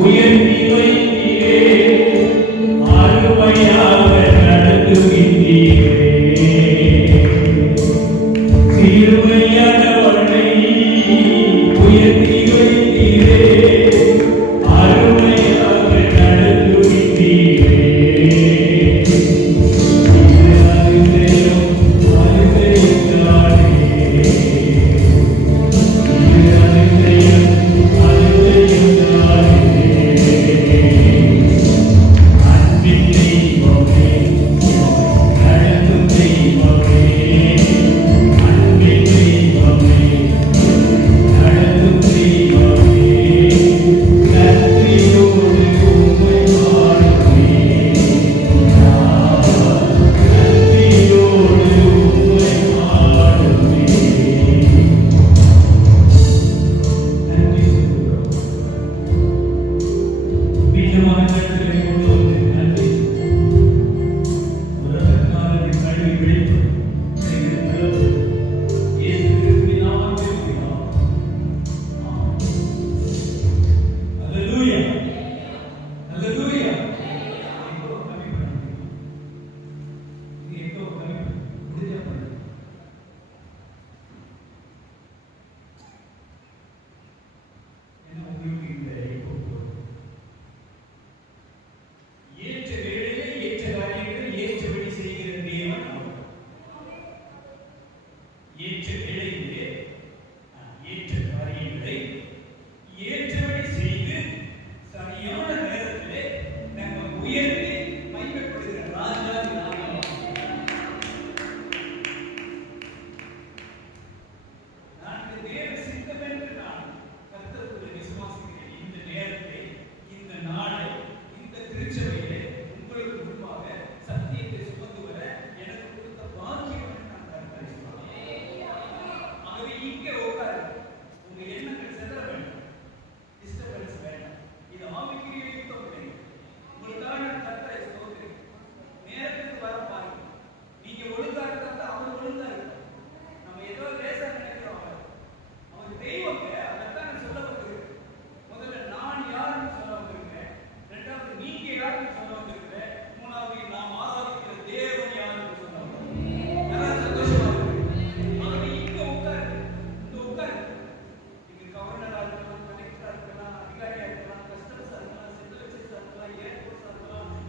உயர்த்தி வைத்தீரே அருமையாக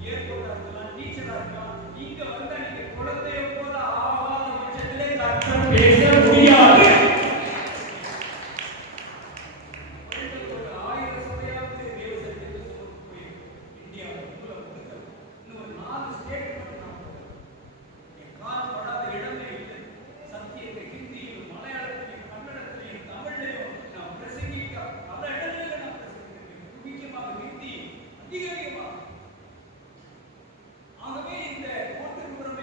ஏர்போர்ட்டா இருக்கலாம், டீச்சரா இருக்கலாம், இங்க வந்தா நீங்க குழந்தைய போல ஆகாத பட்சத்திலே கர்த்தர் பேச முடியாது. ஒரு 1000 சபையாவது தேவ சத்தியத்தை சுமந்து போய் இந்தியாவில் மூலம் கொடுத்தது. இன்னும் ஒரு 4 ஸ்டேட் மட்டும் நான் போகிறேன். என் கால் படாத இடமே இல்லை. சத்தியத்தை ஹிந்தியிலும் மலையாளத்திலும் கன்னடத்திலும் தமிழ்லையும் நான் பிரசங்கிக்க பல இடங்களில் நான் பிரசங்கிக்கிறேன். முக்கியமாக ஹிந்தி அதிகமாக. ஆகவே இந்த கோட்டுப்புறம்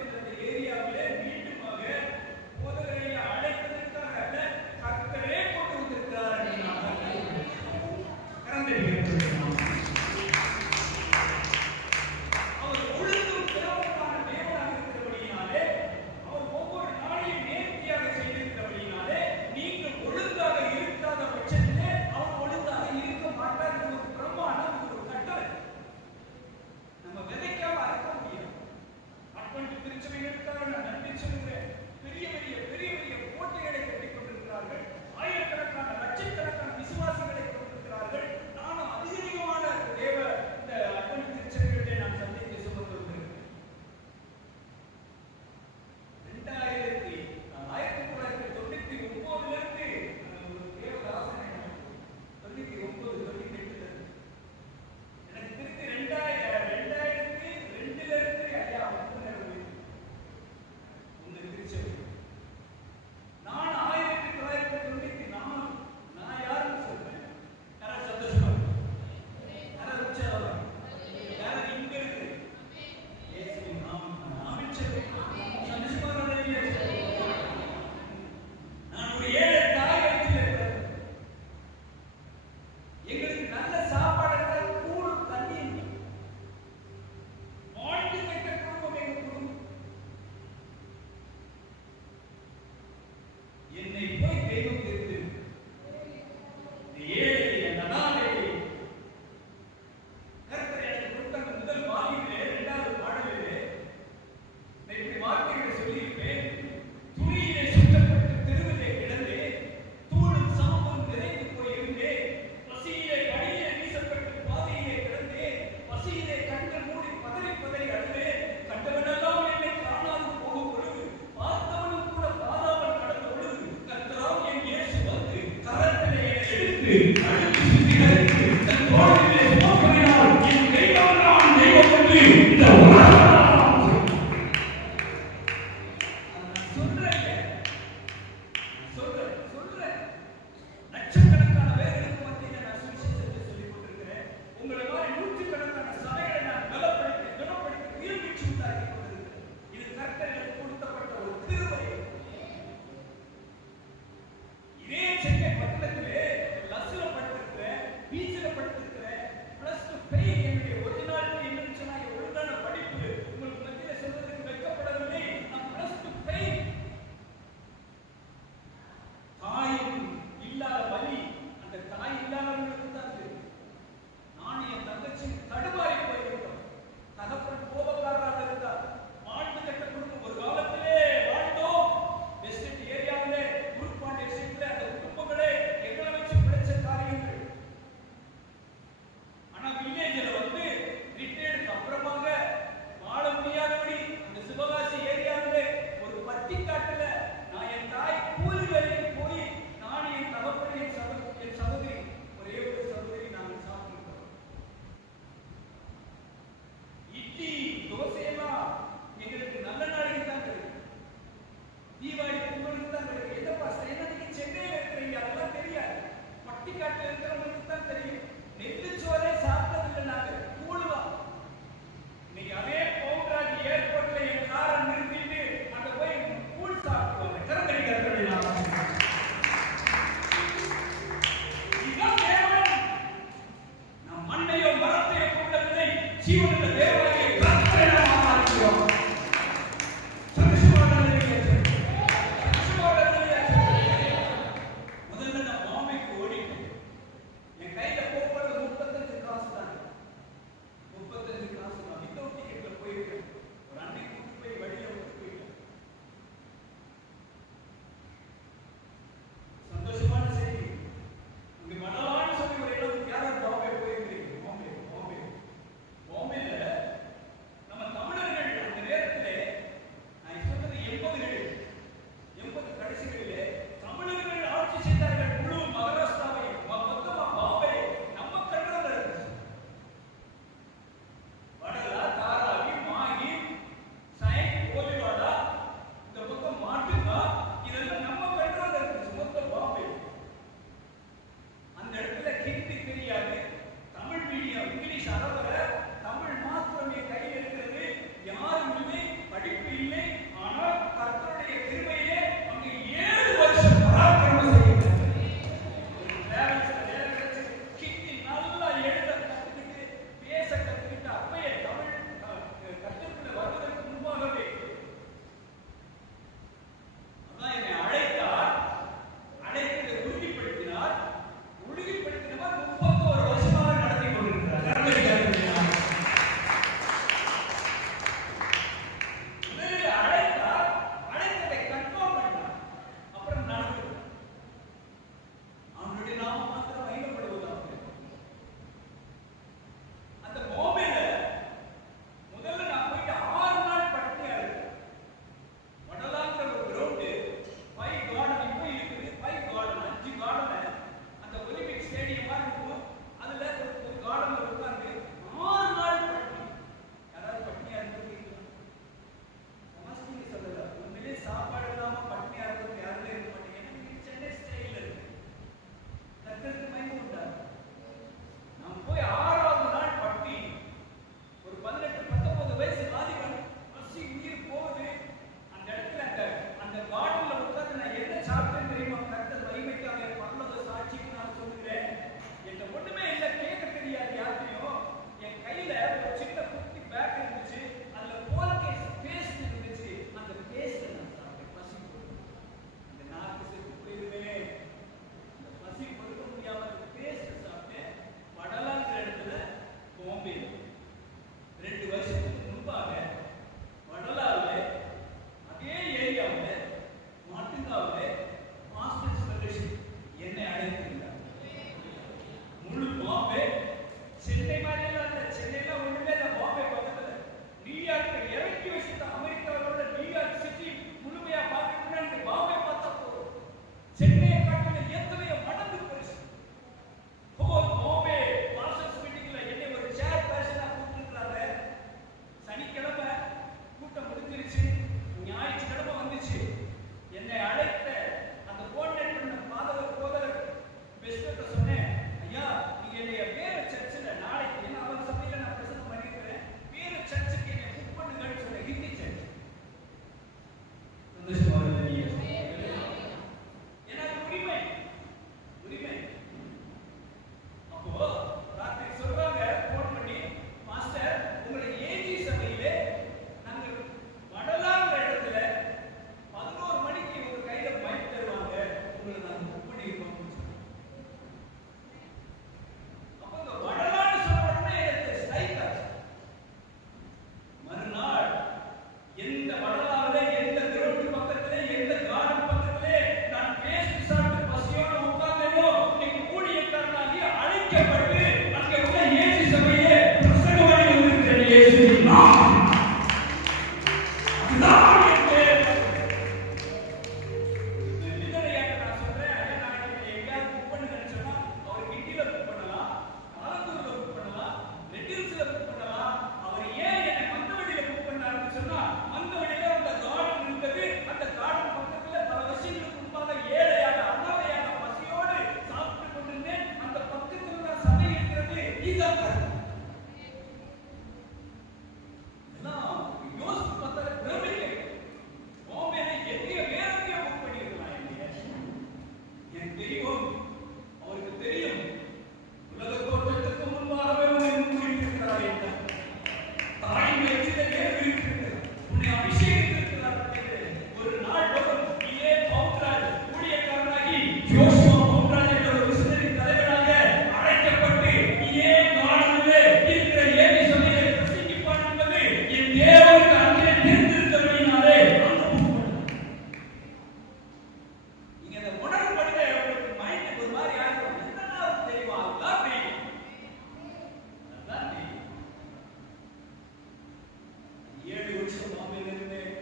வெளிச்சம் பாம்பேல இருந்தேன்,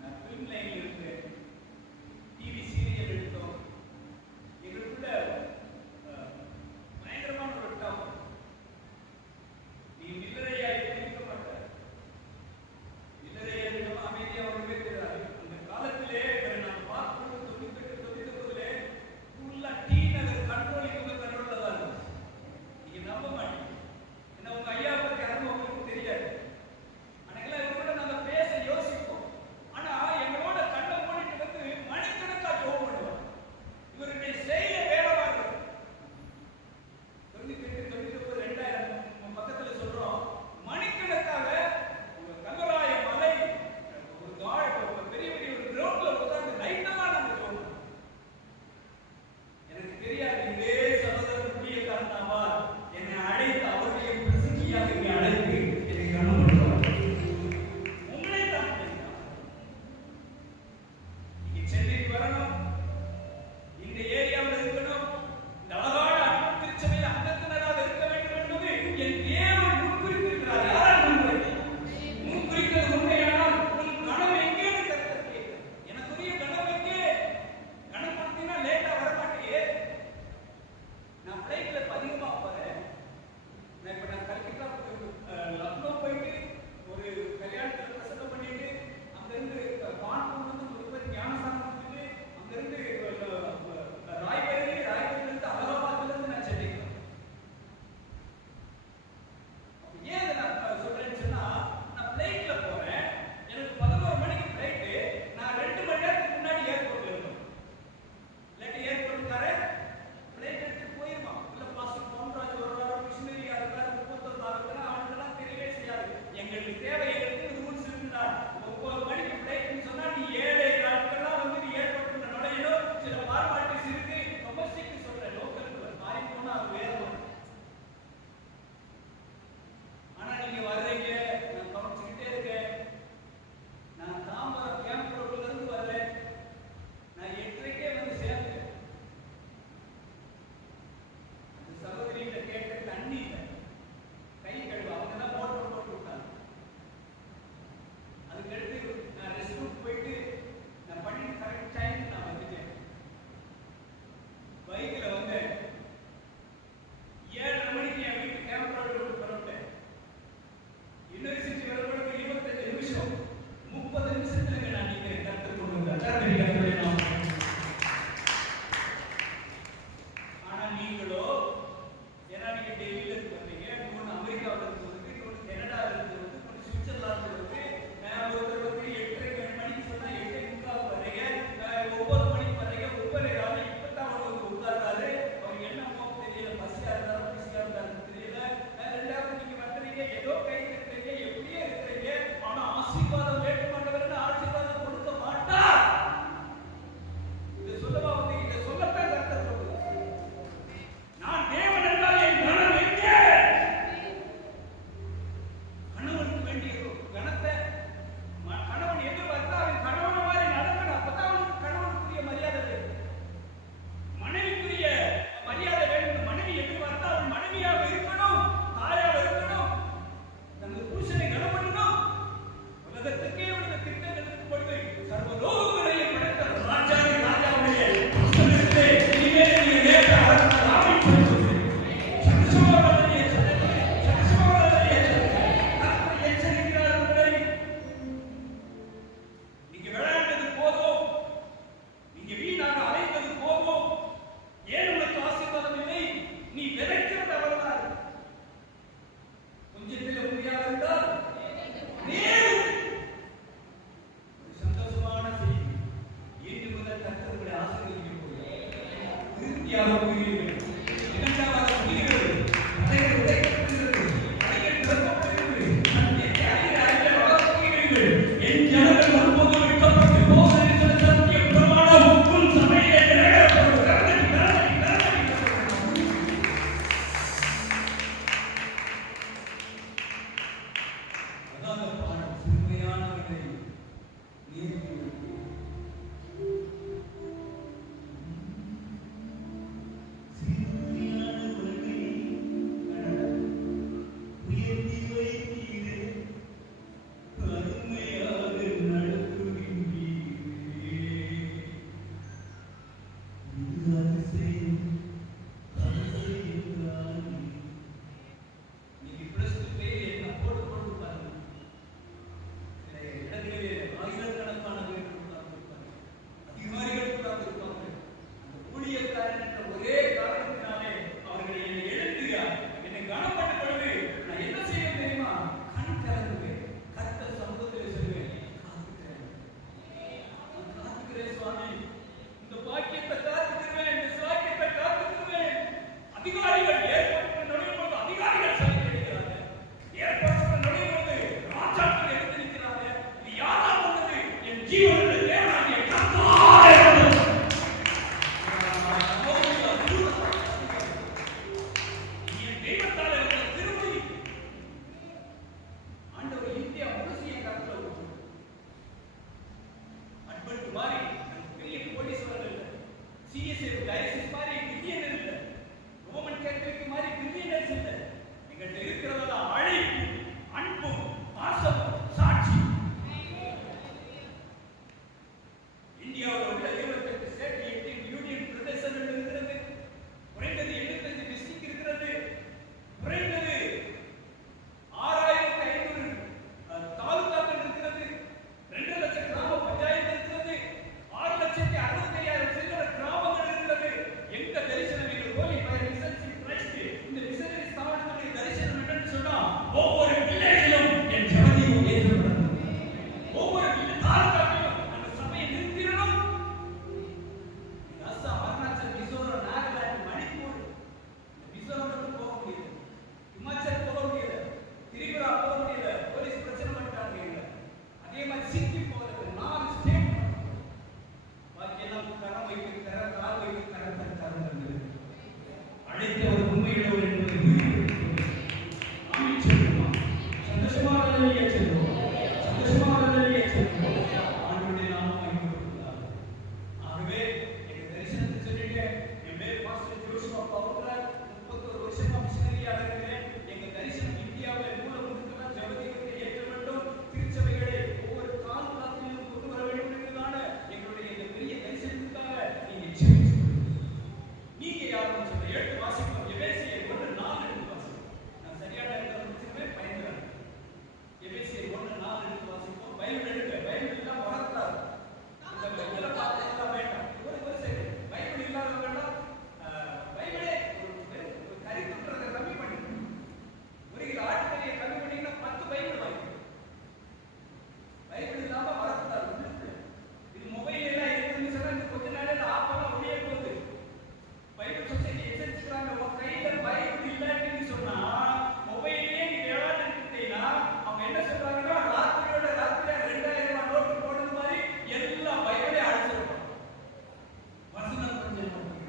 நான் ஃபிலிம் லைன்ல இருந்தேன், டிவி சீரியல் எடுத்தோம். எங்களுக்குள்ள பயங்கரமான ஒரு டாப். நீ நிலரையா இருக்க மாட்ட, நிலரையா நம்ம அமைதியா ஒன்றுமே தெரியாது. அந்த காலத்திலே நான் பார்க்கும்போது 98-99 ஃபுல்லா டி நகர் கண்ட்ரோலிங் உங்க கண்ட்ரோல்ல தான் இருந்துச்சு. நீங்க நம்ப மாட்டீங்க. ஏன்னா உங்க ஐயா பத்தி யாரும் உங்களுக்கு தெரியாது. அன்னைக்கெல்லாம் இவங்க கூட நாங்க ஜீவனுள்ள தேவனாகிய கர்த்தராக இருந்தது. என் தெய்வத்தால் இருந்த திருமணி ஆண்டவர் இந்தியா முழுசிய கருத்துல அட்வென்ட் மாதிரி பெரிய கோடீஸ்வரர்கள் இல்லை, சிஎஸ்ஐ டயசிஸ் மாதிரி பில்லியனர் இல்லை, ரோமன் கேத்தலிக் மாதிரி பில்லியனர்ஸ் இல்லை. எங்கள்கிட்ட இருக்கிறதெல்லாம் அழைப்பு, அன்பு, பாசம், சாட்சி. இந்தியாவில் உள்ள 28 ஸ்டேட், 8 யூனியன் பிரதேசங்கள் இருக்கிறது. குறைந்தது 75 டிஸ்ட்ரிக்ட் இருக்கிறது. குறைந்தது 6500 தாலுகாக்கள் இருக்கிறது. 2 லட்சம் கிராம பஞ்சாயத்து இருக்கிறது. 6,65,000 சில்லற கிராமங்கள் இருக்கிறது. எங்க தரிசனம் எங்கள் ஹோலி ஃபயர் மிஷனரி கிரைஸ்ட் இந்த மிஷனரி ஸ்தாபனத்துடைய தரிசனம் என்னன்னு சொன்னா, ஒவ்வொரு வில்லேஜிலும் என் ஜெபதீபம் ஏற்றப்படும். ஒவ்வொரு தாலுகாவிலும் அந்த சபையை நிறுத்திடணும். அஸ்ஸாம், அருணாச்சல், மிசோரம், நாகாலாந்து, மணிப்பூர், மிசோரத்துக்கு போக முடியல, இமாச்சல் போக முடியல, திரிபுரா போக முடியல, போலீஸ் பிரச்சனை பண்ணிட்டாங்க. அதே மாதிரி சிக்கிம் போகிறது 4 ஸ்டேட். பாக்கி எல்லாம் கரம் வைக்க கர, கால் வைக்க கரத்தை தருகிறது. அழைத்தவர் உண்மையுள்ளவர் என்பதை சந்தோஷமாக சொல்லுவோம், சந்தோஷமாக சொல்லுவோம். ஆண்டவருடைய நாமம் மகிமைப்படுவதாக. ஆகவே எங்க தரிசனத்தை சொல்லிட்டேன். என் பேர் பாஸ்டர் ஜோஷுவா பவுலர். 31 வருஷமா மிஷனரியாக இருக்கிறேன். எங்க தரிசனம் இந்தியாவில் மூலம் இருக்கிற ஜெபதீபத்தை ஏற்ற வேண்டும். திருச்சபைகளை ஒவ்வொரு தாலுகாவிலும் கொண்டு வர வேண்டும் என்பதான எங்களுடைய இந்த பெரிய தரிசனத்துக்காக நீங்க ஜெபிச்சு. நீங்க யாரும் சொல்ல எடுத்து வாசிப்போம். எபேசியர் 1:4 எடுத்து வாசிப்போம். நான் சரியான இடத்துல முடிச்சிருவேன், பயந்துறாங்க. எபேசியர் 1:4 எடுத்து வாசிப்போம். பைபிள் எடுங்க. பைபிள் இல்லாம வரக்கூடாது. இந்த பைபிளை பார்த்ததெல்லாம் வேண்டாம். ஒரு செகண்ட். பைபிள் இல்லாத வேண்டாம். பைபிளே ஒரு கரித்துன்றதை கம்மி பண்ணிக்கணும். ஒரு கிலோ ஆட்டுக்கறியை கம்மி பண்ணீங்கன்னா 10 பைபிள் வாங்கிக்கணும். பைபிள் இல்லாம வரக்கூடாது. இது மொபைல் எல்லாம் இருக்குன்னு சொன்னா இந்த கொஞ்ச நாளையில ஆப்பெல்லாம் ஒளிய போகுது. பைபிள் சொசைட்டி எச்சரிக்கிறாங்க, உன் கையில பைபிள் இல்லைன்னு சொன்னா மொபைல்லே நீ விளையாடிட்டீங்கன்னா அவங்க என்ன சொல்றாங்கன்னா ராத்திரியோட ராத்திரியா 2000 ரூபாய் நோட்டு போடுறது மாதிரி எல்லா பைபிளையும் அடிச்சிருப்பாங்க. வசனம் கொஞ்சம் பண்ணுங்க.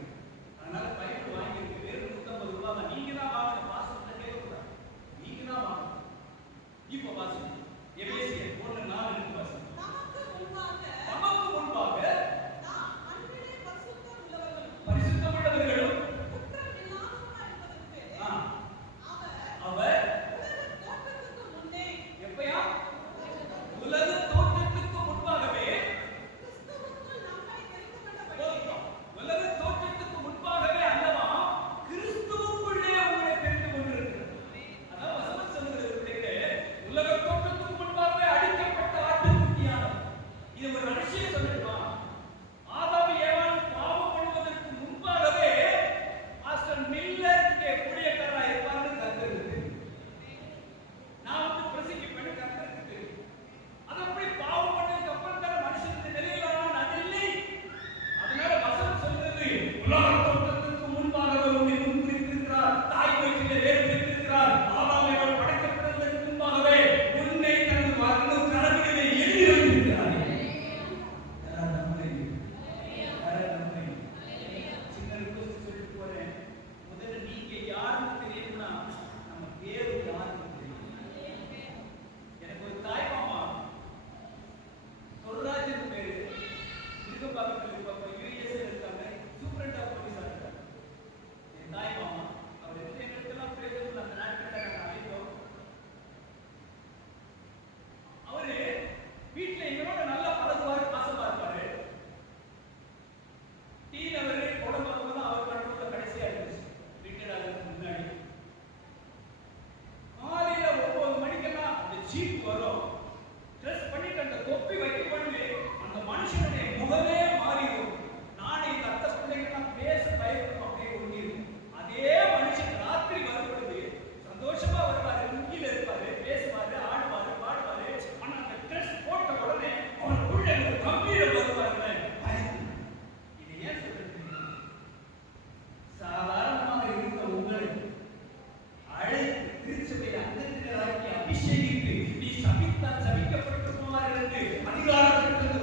அதனால பைபிள் வாங்கிருக்கு வெறும் 150 ரூபாய் தான். நீங்க தான் வாங்க, பாசத்தை கேட்கக்கூடாது. நீங்க தான் வாங்க. இப்போ வாசிங்க. எபேசியர் 1:4 எடுத்து வாசிங்க. நமக்கு முன்பாக பரிசுத்தமுள்ளவர்களும் அவர் எப்பயா உலக தோற்றத்துக்கு முன்பாகவே உலக தோற்றத்துக்கு முன்பாகவே அல்லவா கிறிஸ்துவுக்குள்ளே உங்களை தெரிந்து கொண்டிருக்கிறது. அதாவது வசனம் சொல்லுகிறது, உலக தோற்றத்துக்கு முன்பாகவே அடிக்கப்பட்ட ஆட்டுக்குட்டியானவர். இது ஒரு ரகசியம் சொல்லட்டுமா? ஆதாம் ஏவாள் பாவம் பண்ணுவதற்கு முன்பாகவே மாஸ்டர் மில்லருக்கு ஊழியக்காரரா இருப்பார்னு கர்த்தருக்கு தெரியும். நான் வந்து பிரசங்கிப்பேன்னு கர்த்தருக்கு தெரியும். அது அப்படி பாவம் பண்ணதுக்கு அப்புறம் தான் மனுஷனுக்கு நிலையிலான அது இல்லை. அதனால வசனம் சொல்றது, உலக தோற்றத்துக்கு முன்பாகவே உன்னை முன்குறித்திருக்கிறார், தாய் வயிற்றிலே வேறு பிரித்திருக்கிறார். ஆதாம் ஏவாள் படைக்கப்படுவதற்கு முன்பாகவே உன்னை தனது வலது கரத்திலே எழுதி வைத்திருக்கிறார். சின்ன ரிக்வெஸ்ட் சொல்லிட்டு போறேன். முதல்ல நீங்க யாருன்னு தெரியணும்னா நம்ம பேரு யாருன்னு தெரியும். எனக்கு ஒரு தாய் மாமா தொல்ராஜன் பேரு, இருக்கப்பக்கத்தில் இருப்பாங்க, யூஎஸ்ஏ இருக்காங்க, சூப்பரண்ட் ஆஃப் போலீஸா இருக்காங்க. என் தாய் மாமா அவர் எங்களுக்கெல்லாம் பேசுறது அந்த நாட்டில் நாங்கள் அழைத்தோம். அவரு வீட்டுல எங்களோட நல்லா பழகுவாரு, பாசமா இருப்பாரு. அவரு குடும்பம் அவர் கண்ட்ரோல்ல கடைசியா இருந்துச்சு, ரிட்டையர் ஆகிறதுக்கு முன்னாடி. காலையில 9 மணிக்கெல்லாம் அந்த ஜீப் வரும். ட்ரெஸ் பண்ணிட்டு அந்த தொப்பி வைக்க பண்ணி அந்த மனுஷனுடைய முகமே மாறிடும். நானே இந்த அத்தை பிள்ளைங்கெல்லாம் பேச பயப்படும், அப்படியே ஒண்டிடும். அதே மனுஷன் ராத்திரி வரப்படுது, சந்தோஷமா வருவாரு, முங்கில இருப்பாரு, பேசுவாரு, ஆடுவாரு, பாடுவாரு. ஆனா அந்த ட்ரெஸ் போட்ட உடனே அவருக்குள்ள ஒரு கம்பீரம் வருவாருங்க. இது ஏன் சொல்றது? சாதாரணமாக இருந்த உங்களை அழைத்து திருச்சபையில் அங்கத்தினராக்கி அபிஷேகித்து நீ சபித்தால் சபிக்கப்பட்டு போவார் என்று அதிகாரத்திலிருந்து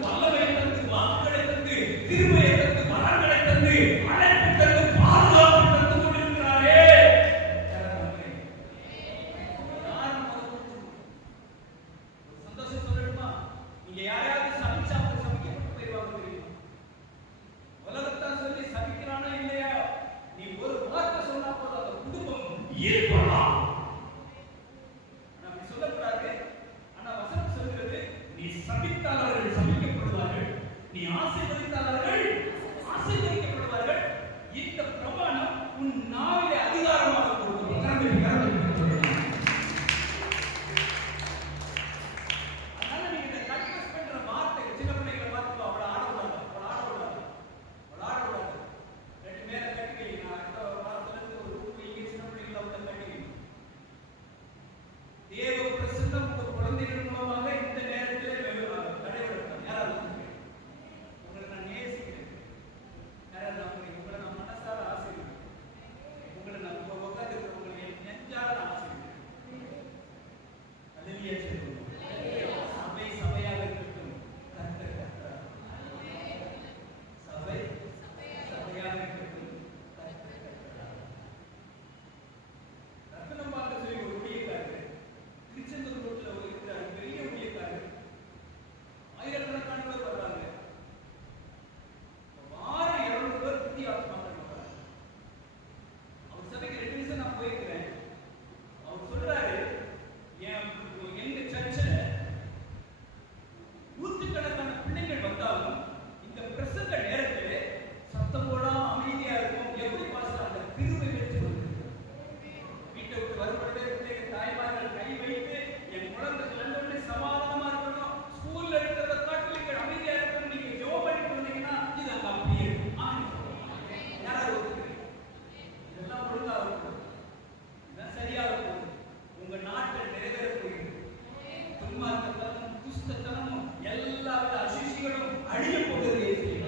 துஷ்டத்தனமும் எல்லாவித அசுசிகளும் அழிய போகிறது இயேசுவின்.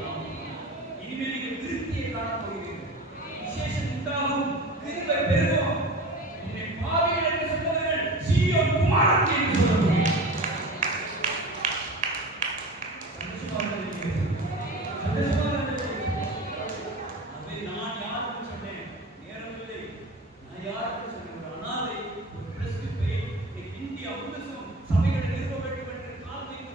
இனிமேல் நீங்கள் விருத்தியை காணப் போகிறீர்கள். விசேஷம் உண்டாகும், கிருபை பெருகும். உன்னை பாவிகள் என்று சொன்னவர்கள் சீயோன் குமாரத்தி என்று சொல்லுங்கள். சந்தோஷமாக இருக்கிறது. சந்தோஷமாக இருக்கிறது. அது நான் யாருக்கு சொன்னேன்? நேரம் இல்லை. நான் யாருக்கு சொன்னேன்? ஒரு அனாதை, ஒரு பிரஸ்பிட்டரி, இந்தியா முழுசும் சபைகளை நிறுவ வேண்டும் என்று கால் வைத்து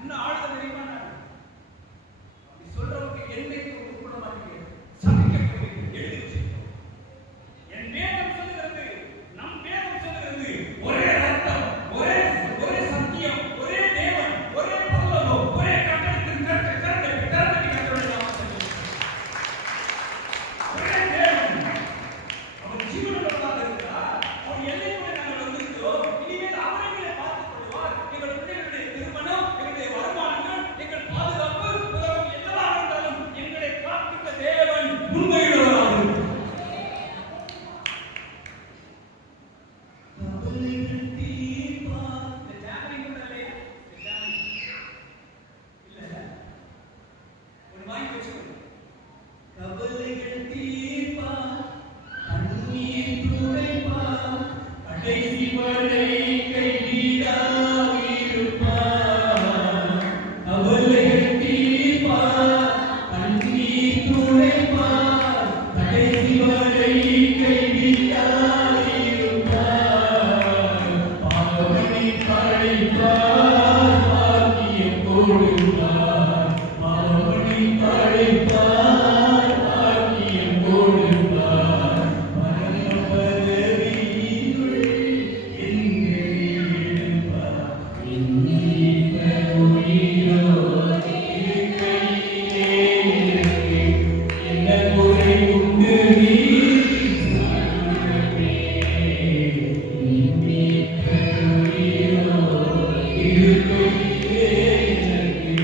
என்ன ஆளுத தெரியுமா? அப்படி சொல்றவங்க என்னைக்கு உட்பட மாட்டீங்க, சபிக்கப்படுவீங்க. எழுதி வச்சுக்கோ. என் வேதம் சொல்லுகிறது, நம் வேதம் சொல்லுகிறது, ஒரே ரத்தம், ஒரே சத்தியம், ஒரே தேவன், ஒரே பரலோகம், ஒரே கட்டடத்தின் கட்டடத்தை கட்டவேண்டாம். ஒரே தேவன், அவர் ஜீவனுள்ளவராக இருக்கிறார். அவர் எல்லைக்குள்ளே நாங்கள் வந்திருக்கிறோம். இனிமேல் அவரையே பார்த்துக் கொள்வார். எங்கள் பிள்ளைகளுடைய திருமணம், எங்களுடைய வருமானங்கள், எங்கள் பாதுகாப்பு, உலகம் எல்லாம் இருந்தாலும் எங்களை காக்கின்ற தேவன் உண்மையுள்ளவராக இருக்கிறார். You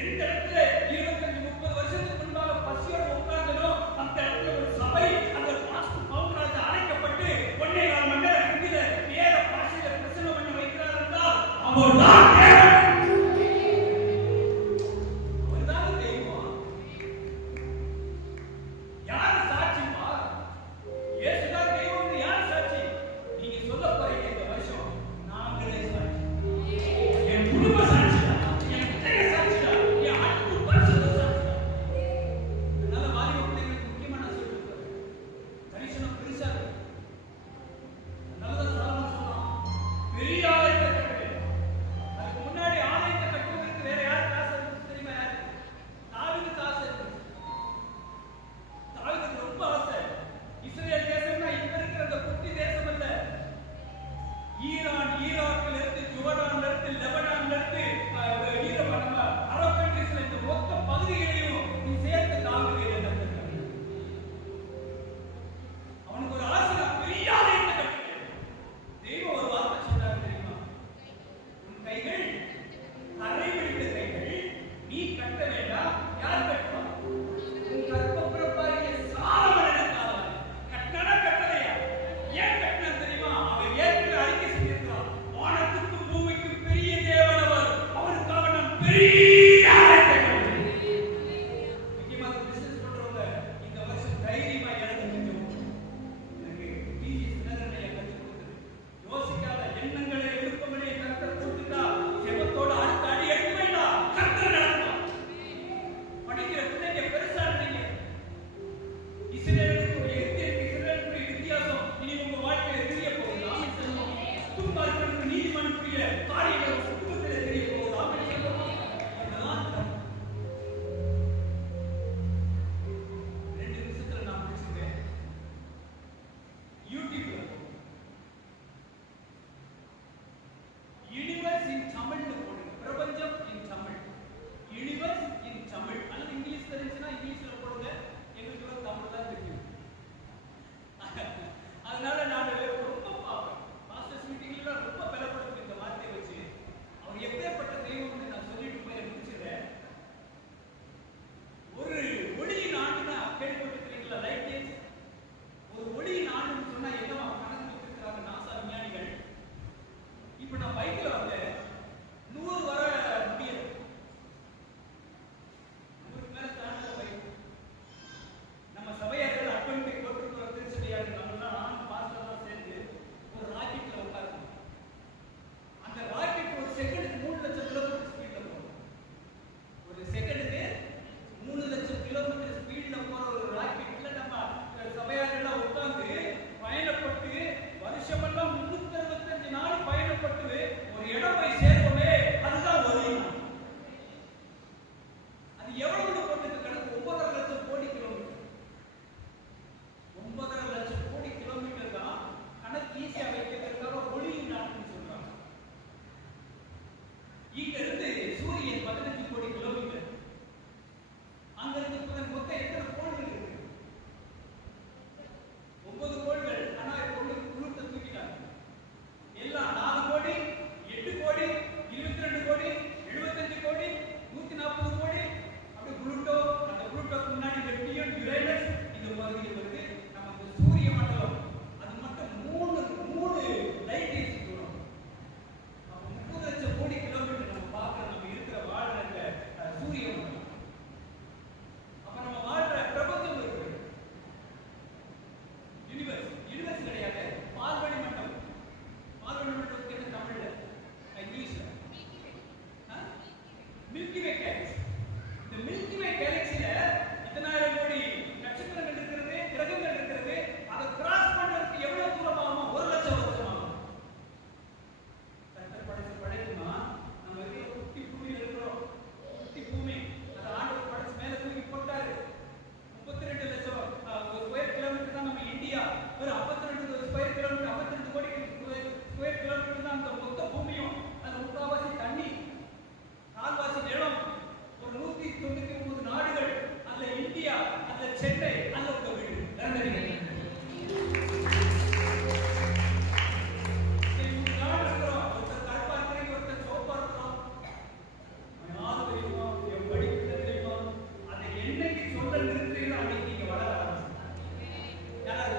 எந்த இடத்துல 25-30 வருஷத்துக்கு முன்பாக பசியோட உட்கார்ந்தனோ அந்த இடத்துல அப்போதான் அவர்தான் தெய்வம். யார் சாட்சிப்பா? இயேசுதான் தெய்வம்னு யார் சாட்சி? நீங்க சொல்ல போறீங்க இந்த வருஷம் நாங்களே சாட்சி. என் குடும்ப சாட்சியா, என் பிள்ளைங்க சாட்சியா, என் அன்பு பரிசுத்த சாட்சியா. அதனால வாலிப பிள்ளைங்களுக்கு முக்கியமா நான் சொல்லிட்டு தரிசனம் பெருசா இருக்கு. அதனால சாலமோன் சொன்னான், பெரிய ஆலயத்தை கட்டுவேன். அதுக்கு முன்னாடி ஆலயத்தை கட்டுவதற்கு வேற யார் காசு இருந்துச்சு தெரியுமா? யாரு? தாவீதுக்கு ஆசை இருந்துச்சு. தாவீதுக்கு ரொம்ப ஆசை. இஸ்ரேல் தேசம்னா இப்ப இருக்கிற அந்த குட்டி தேசம் அல்ல. ஈரான், ஈராக்ல இருந்து, ஜோர்டான்ல இருந்து, லெபனான்ல இருந்து, அரபு கண்ட்ரீஸ்ல இந்த மொத்த பகுதிகளையும் நீ சேர்த்து தாவீது என்ன பண்ணாரு? அவனுக்கு ஒரு ஆசை, பெரிய ஆலயத்தை கட்டுவேன். தெய்வம் ஒரு வார்த்தை சொன்னாரு தெரியுமா? உன் கைகள் கரை பிடித்த கைகள், நீ கட்ட வேண்டாம். யார் கட்டுவா? உன் கர்ப்பப்பிறப்பாகிய சாலமோன் கட்டினானா? கட்டலையா? ஏன் கட்டினா தெரியுமா? அவன் ஏற்கனவே அறிக்கை செஞ்சிருக்கிறான், வானத்துக்கும் பூமிக்கும் பெரிய தேவன் அவர், அவருக்காக நான் பெரிய ஆலயத்தை கட்டுவேன். முக்கியமாக பிசினஸ் பண்றவங்க இந்த வருஷம் தைரியமா இறங்கி நிற்கணும். எனக்கு டிஜி தினகரனை கற்றுக் கொடுத்தது, யோசிக்காத எண்ணங்களை விருப்பங்களை கர்த்தர் கொடுத்துட்டா செபத்தோட அடுத்த அடி எடுக்க வேண்டாம், கர்த்தர் நடத்துவார். படிக்கிற பிள்ளைங்க பெருசா இருந்தீங்க. இஸ்ரேலுக்கும் இஸ்ரேலுக்குரிய வித்தியாசம் இனி உங்க வாழ்க்கையில தெரிய போகுது. ஆமென் சொல்லுவோம். துன்மார்க்கனுக்கு நீதிமானுக்குரிய காரியங்கள் உங்க குடும்பத்திலே தெரிய போகுது. ஆமென் சொல்லுவோம். அதுதான் கர்த்தர். 2 நிமிஷத்துல நான் முடிச்சுக்கிறேன். யூடியூப்ல யூனிவர்ஸ் இன் தமிழ்னு போடுங்க. பிரபஞ்சம் இன் தமிழ், யூனிவர்ஸ் இன் தமிழ். அல்லது இங்கிலீஷ் தெரிஞ்சுன்னா இங்கிலீஷ்ல போடுங்க. எங்களுக்கு கூட தமிழ் தான் தெரியும். அதனால நான் ரொம்ப பார்ப்பேன். மாஸ்டர்ஸ் மீட்டிங்ல ரொம்ப பலப்படுத்தும் இந்த வார்த்தையை வச்சு. அவர் எப்பேற்பட்ட தெய்வம்னு நான் சொல்லிட்டு போய் முடிச்சிடுறேன். ஒரு ஒளியின் ஆண்டுனா கேள்விப்பட்டிருக்கீங்களா? லைட். ஒரு ஒளியின் ஆண்டுன்னு சொன்னா என்னவா கணக்கு வச்சிருக்கிறாங்க நாசா விஞ்ஞானிகள். இப்ப நான் பைக்ல வந்தேன், 100 வர முடியாது. 100 மேல தாண்டல பைக். நம்ம சபையார்கள் அட்வென்ட் கோட்டுக்குள்ள திருச்சபையார்கள் நம்மலாம் பாஸ்டர்லாம் சேர்ந்து ஒரு ராக்கெட்ல உட்கார்ந்தோம். அந்த ராக்கெட் ஒரு செகண்டுக்கு 3 லட்சம் கிலோமீட்டர் ஸ்பீட்ல போகும். ஒரு செகண்டுக்கு 3 லட்சம் கிலோமீட்டர் ஸ்பீட்ல போற ஒரு ராக்கெட்ல நம்ம சபையார்கள்லாம் உட்கார்ந்து பயணப்பட்டு வருஷமெல்லாம் 365 நாள் பயணப்பட்டு ஒரு இடம் போய் சேர்ப்போமே, அதுதான் ஒளி. அது எவ்வளவு போட்டு கணக்கு? 9.5 லட்சம் கோடி கிலோமீட்டர். 9.5 லட்சம் கோடி கிலோமீட்டர் தான் கணக்கு ஈஸியா வைக்கிறதுக்காக ஒளியின் நாட்டுன்னு சொல்றாங்க. இங்க இருந்து சூரியன் 15 கோடி கிலோமீட்டர். அங்க இருந்து மொத்தம் எத்தனை கோள்கள் இருக்கு? 9 கோள்கள். ஆனா ஒண்ணு குழுத்தை தூக்கிட்டாங்க. எல்லாம் 4 கோடி, 8 கோடி, 22 கோடி, 75 கோடி, 140 கோடி. அப்படி புளூட்டோ, அந்த புளூட்டோக்கு முன்னாடி நெப்டியூன், யுரேனஸ் இந்த பகுதியில் வருது. நம்ம இந்த சூரிய மண்டலம் அது மட்டும் 3 லைட் இயர்ஸ் தூரம். அப்ப 30 லட்சம் கோடி கிலோமீட்டர் நம்ம பார்க்கிற, நம்ம இருக்கிற வாழ்ற இந்த சூரிய மண்டலம். அப்ப நம்ம வாழ்ற பிரபஞ்சம் இருக்கு. யூனிவர்ஸ் கிடையாது, பால்வழி மண்டலம். பால்வழி மண்டலத்துக்கு என்ன தமிழ்ல, இங்கிலீஷ்ல? மில்கி வே கேலக்சி. இந்த மில்கி வே கேலக்சில இத்தனாயிரம் கோடி நட்சத்திரங்கள் இருக்கிறது, கிரகங்கள் இருக்கிறது. அதை கிராஸ் பண்றதுக்கு எவ்வளவு தூரம் ஆகும்? 1 லட்சம் வருஷம் ஆகும். கர்த்தர் படைச்ச படைப்புனா நம்ம இருக்கிற குட்டி பூமியில இருக்கிறோம். குட்டி பூமி அதை ஆண்டவர் படைச்சு மேல தூக்கி போட்டாரு. 32 லட்சம் ஸ்கொயர் கிலோமீட்டர் தான் நம்ம இந்தியா. ஒரு 52 ஸ்கொயர் கிலோமீட்டர், 52 கோடி ஸ்கொயர் கிலோமீட்டர் தான் அந்த மொத்த பூமியும். அது முக்காவாசி தண்ணி, கால்வாசி நிலம், ஒரு 199 நாடுகள். அதுல இந்தியா, அதுல சென்னை, அதுல உங்க வீடு. ஒருத்தர் கருப்பா இருக்கிறீங்க, ஒருத்தர் சோப்பா இருக்கிறோம். யாரு தெரியுமா? என் படிப்பு தெரியுமா? அதை என்னைக்கு சொல்ல நிறுத்துறீங்களோ அன்னைக்கு நீங்க வளர ஆரம்பிச்சு. யாராவது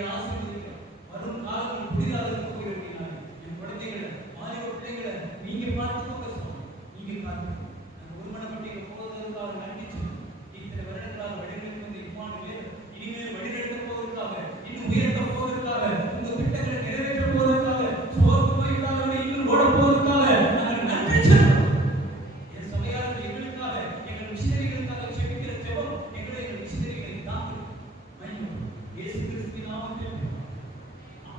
ஆசீர்வதிங்க